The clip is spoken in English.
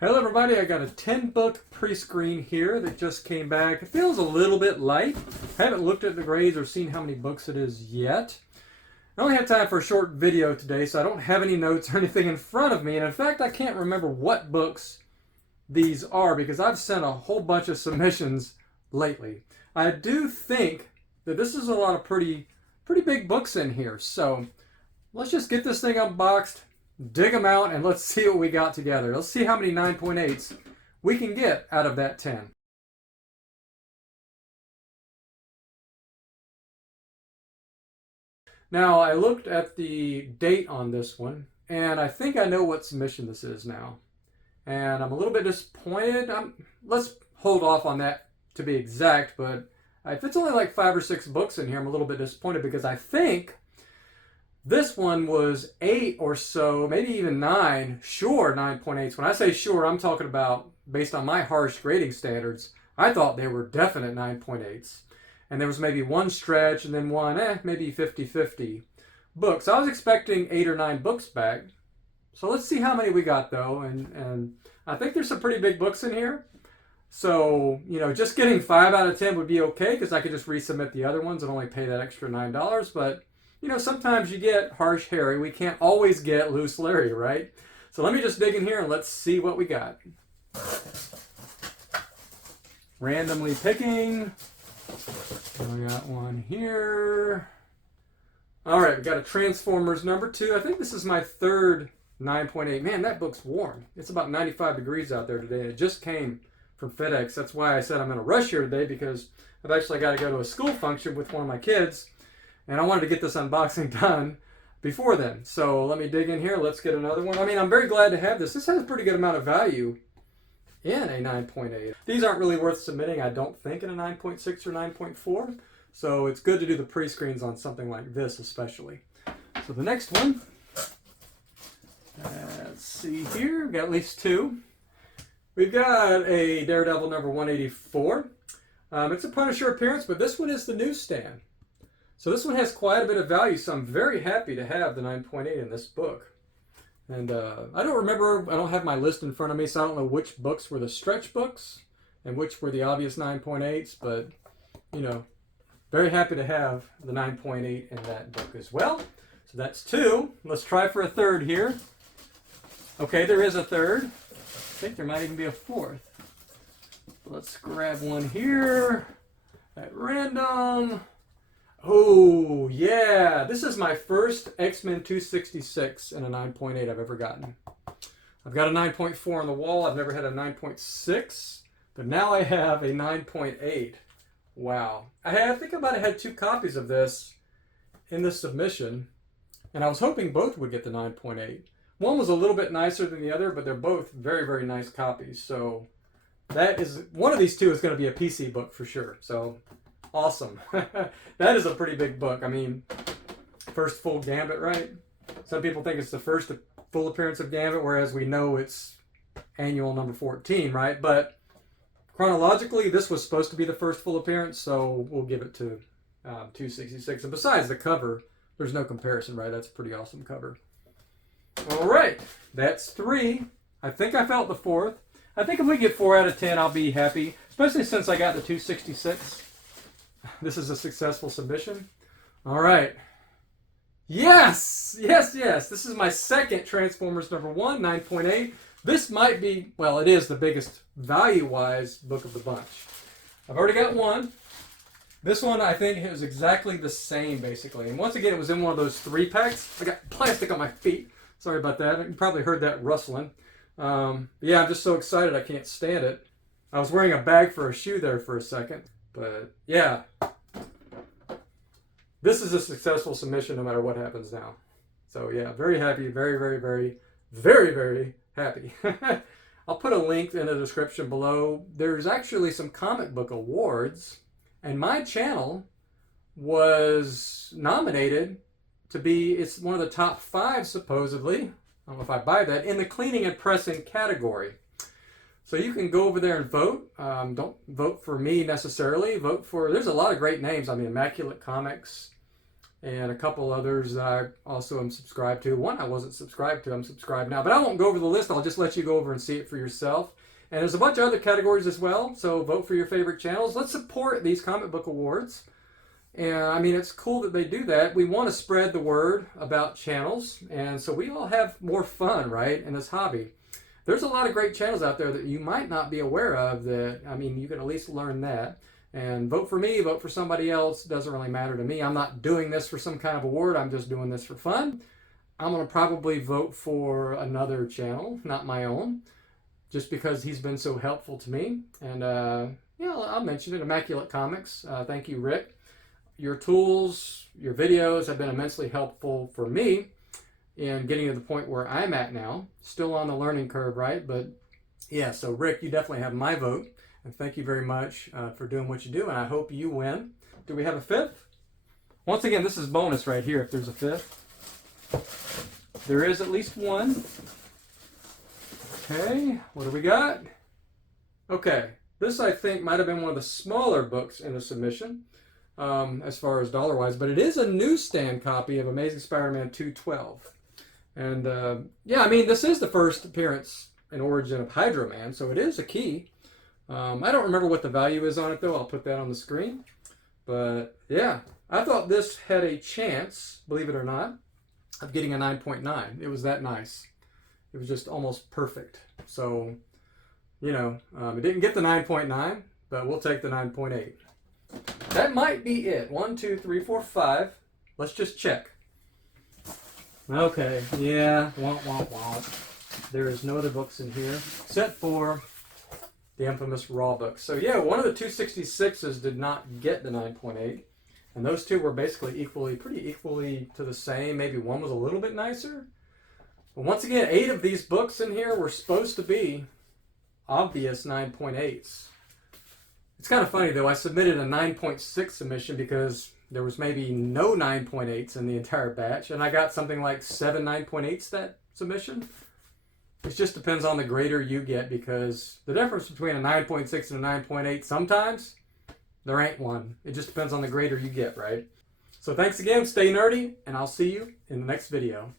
Hello everybody, I got a 10 book pre-screen here that just came back. It feels a little bit light. I haven't looked at the grades or seen how many books it is yet. I only have time for a short video today, so I don't have any notes or anything in front of me. And in fact, I can't remember what books these are because I've sent a whole bunch of submissions lately. I do think that this is a lot of pretty big books in here. So let's just get this thing unboxed, dig them out, and let's see what we got together. Let's see how many 9.8s we can get out of that 10. Now, I looked at the date on this one, and I think I know what submission this is now. And I'm a little bit disappointed. Let's hold off on that to be exact, but if it's only like 5 or 6 books in here, I'm a little bit disappointed because I think this one was 8 or so, maybe even 9, sure 9.8s. When I say sure, I'm talking about based on my harsh grading standards. I thought they were definite 9.8s. And there was maybe one stretch and then one, maybe 50-50 books. I was expecting 8 or 9 books back. So let's see how many we got though. And I think there's some pretty big books in here. So, just getting 5 out of 10 would be okay because I could just resubmit the other ones and only pay that extra $9. But sometimes you get harsh Harry. We can't always get loose Larry, right? So let me just dig in here and let's see what we got. Randomly picking. We got one here. All right, we got a Transformers number 2. I think this is my third 9.8. Man, that book's warm. It's about 95 degrees out there today. It just came from FedEx. That's why I said I'm in a rush here today because I've actually got to go to a school function with one of my kids. And I wanted to get this unboxing done before then. So let me dig in here. Let's get another one. I'm very glad to have this. This has a pretty good amount of value in a 9.8. These aren't really worth submitting, I don't think, in a 9.6 or 9.4. So it's good to do the pre-screens on something like this especially. So the next one, let's see here. We've got at least 2. We've got a Daredevil number 184. It's a Punisher appearance, but this one is the newsstand. So this one has quite a bit of value, so I'm very happy to have the 9.8 in this book. And I don't remember, I don't have my list in front of me, so I don't know which books were the stretch books and which were the obvious 9.8s, but, very happy to have the 9.8 in that book as well. So that's 2. Let's try for a third here. Okay, there is a third. I think there might even be a 4th. Let's grab one here at random. Oh, yeah. This is my first X-Men 266 in a 9.8 I've ever gotten. I've got a 9.4 on the wall. I've never had a 9.6, but now I have a 9.8. Wow. I think I might have had 2 copies of this in the submission, and I was hoping both would get the 9.8. One was a little bit nicer than the other, but they're both very, very nice copies. So that is, one of these 2 is going to be a PC book for sure. So awesome. That is a pretty big book. First full Gambit, right? Some people think it's the first full appearance of Gambit, whereas we know it's annual number 14, right? But chronologically, this was supposed to be the first full appearance, so we'll give it to 266. And besides the cover, there's no comparison, right? That's a pretty awesome cover. All right, that's 3. I think I felt the 4th. I think if we get 4 out of 10, I'll be happy, especially since I got the 266. This is a successful submission. All right. Yes! Yes, yes. This is my second Transformers number 1, 9.8. This might be, well, it is the biggest value-wise book of the bunch. I've already got one. This one, I think, is exactly the same, basically. And once again, it was in one of those 3-packs. I got plastic on my feet. Sorry about that. You probably heard that rustling. Yeah, I'm just so excited I can't stand it. I was wearing a bag for a shoe there for a second. But yeah, this is a successful submission no matter what happens now. So yeah, very happy, very, very, very, very, very happy. I'll put a link in the description below. There's actually some comic book awards, and my channel was nominated to be, it's one of the top 5 supposedly, I don't know if I buy that, in the cleaning and pressing category. So you can go over there and vote. Don't vote for me necessarily. Vote for, there's a lot of great names. Immaculate Comics and a couple others I also am subscribed to. One I wasn't subscribed to, I'm subscribed now. But I won't go over the list, I'll just let you go over and see it for yourself. And there's a bunch of other categories as well, so vote for your favorite channels. Let's support these comic book awards. And I mean, it's cool that they do that. We want to spread the word about channels, and so we all have more fun, right, in this hobby. There's a lot of great channels out there that you might not be aware of that, I mean, you can at least learn that. And vote for me, vote for somebody else, doesn't really matter to me. I'm not doing this for some kind of award, I'm just doing this for fun. I'm going to probably vote for another channel, not my own, just because he's been so helpful to me. And yeah, I'll mention it, Immaculate Comics. Thank you, Rick. Your tools, your videos have been immensely helpful for me in getting to the point where I'm at now. Still on the learning curve, right? But yeah, so Rick, you definitely have my vote. And thank you very much for doing what you do, and I hope you win. Do we have a fifth? Once again, this is bonus right here if there's a fifth. There is at least one. Okay, what do we got? Okay, this I think might have been one of the smaller books in the submission as far as dollar-wise, but it is a newsstand copy of Amazing Spider-Man 212. And yeah, I mean, this is the first appearance and origin of Hydro Man, so it is a key. I don't remember what the value is on it though. I'll put that on the screen. But yeah, I thought this had a chance, believe it or not, of getting a 9.9. It was that nice. It was just almost perfect. So, you know, it didn't get the 9.9, but we'll take the 9.8. That might be it. 1, 2, 3, 4, 5. Let's just check. Okay, yeah, womp, womp, womp. There is no other books in here except for the infamous Raw books. So yeah, one of the 266s did not get the 9.8, and those two were basically pretty equally to the same. Maybe one was a little bit nicer. But once again, 8 of these books in here were supposed to be obvious 9.8s. It's kind of funny though, I submitted a 9.6 submission because there was maybe no 9.8s in the entire batch, and I got something like 7 9.8s that submission. It just depends on the grader you get, because the difference between a 9.6 and a 9.8, sometimes there ain't one. It just depends on the grader you get, right? So thanks again, stay nerdy, and I'll see you in the next video.